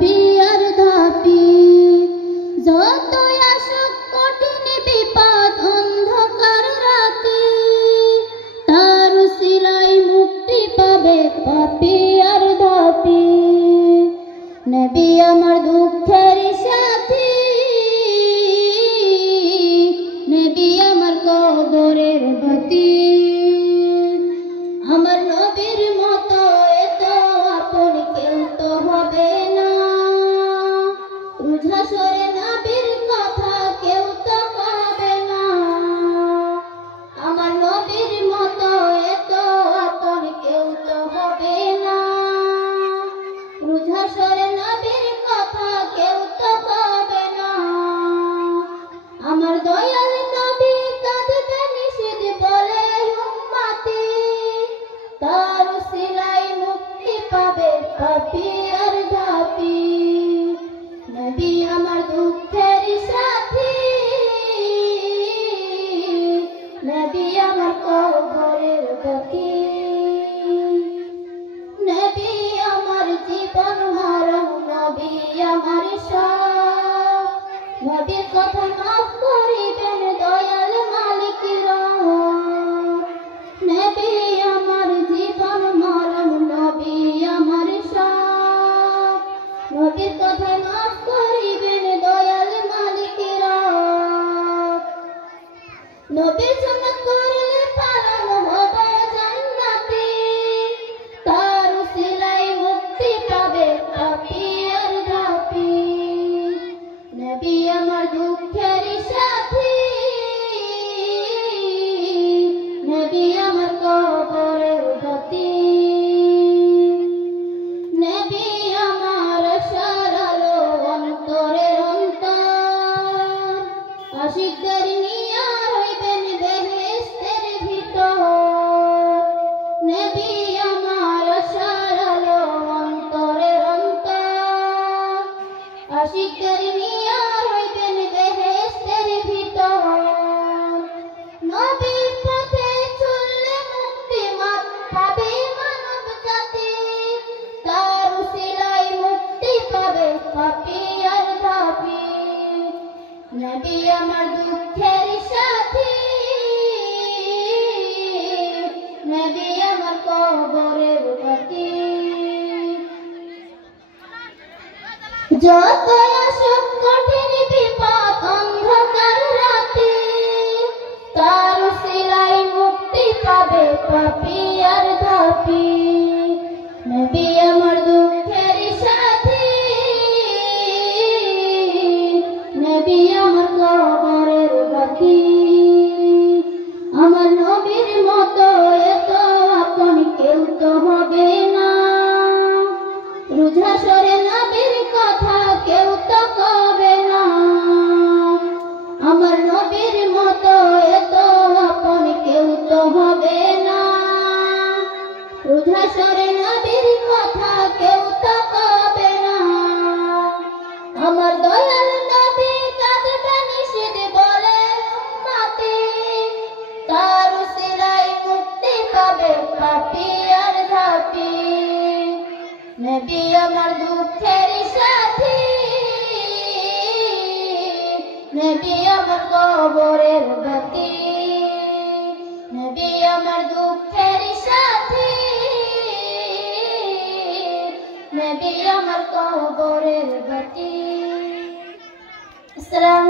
পাপী আর ধাপী। যতই আসুক কঠিন বিপদ অন্ধকার রাতে, তার উসিলায় মুক্তি পাবে পাপী আর ধাপী। নবী আমার দুঃখের সাথী, নবী আমার কবরের বাতি। আমার নবীর মতো এত আপন কেউ তো হবে না, রুঝাসরে নবীর কথা কেউ তো কবে না। আমার নবীর মতো এত আপন কেউ তো হবে না, রুঝাসরে নবীর কথা কেউ তো কবে না। আমার দয়াল নবী কাঁদবে নিষেধ বলে উম্মতি, তার উসিলায় মুক্তি পাবে পাপী আর ধাপী। নবী আমার দুঃখের সাথী, নবী আমার কবরের বাতি। নবী আমার জীবন মরণ, নবী আমার সব। নবীর কথা মাফ করিবেন দয়াল মালিক রব। নবী আমার জীবন মরণ, নবী আমার সব। নবীর কথা মাফ করিবেন দয়াল মালিক রব। নবীর সুন্নাত করলে পালন হবে জান্নাতি, তার উসিলায় মুক্তি পাবে পাপী আর ধাপী। নবী আমার দুঃখের সাথী, নবী আমার কবরের বাতি। নবী আমার আশার আলো অন্তরের অন্তর, আশিকদের নিয়া রইবেন বেহেশতের ভিতর। নবী আমার আশার আলো অন্তরের অন্তর, আশিকদের নিয়া রইবেন বেহেশতের ভিতর। নবীর পথে চললে মুক্তি পাবে মানব জাতি, তার উসিলায় মুক্তি পাবে পাপী আর ধাপী। নবী আমার দুঃখের সাথী, নবী আমার কবরের বাতি। যতই আসুক কঠিন বিপদ অন্ধকার রাতে, তার উসিলায় মুক্তি পাবে পাপী আর ধাপী। নবী আমার দুঃখের সাথী, নবী আমার কবরের বাতি। আমার নবীর মতো এত আপন কেউ তো হবে না, রুঝাসরে নবীর কথা কেউ তো কবে না। আমার নবীর মতো এত আপন কেউ তো হবে না, রুঝাসরে নবীর কথা কেউ তো কবে না। আমার দয়াল নবী কাঁদবে নিষেধ বলে উম্মতি, তার উসিলায় মুক্তি পাবে পাপী আর ধাপী। নবী আমার দুঃখের সাথী, নবী আমার কবরের বাতি। নবী আমার দুঃখের সাথী, নবী আমার কবরের বাতি। আসসালামু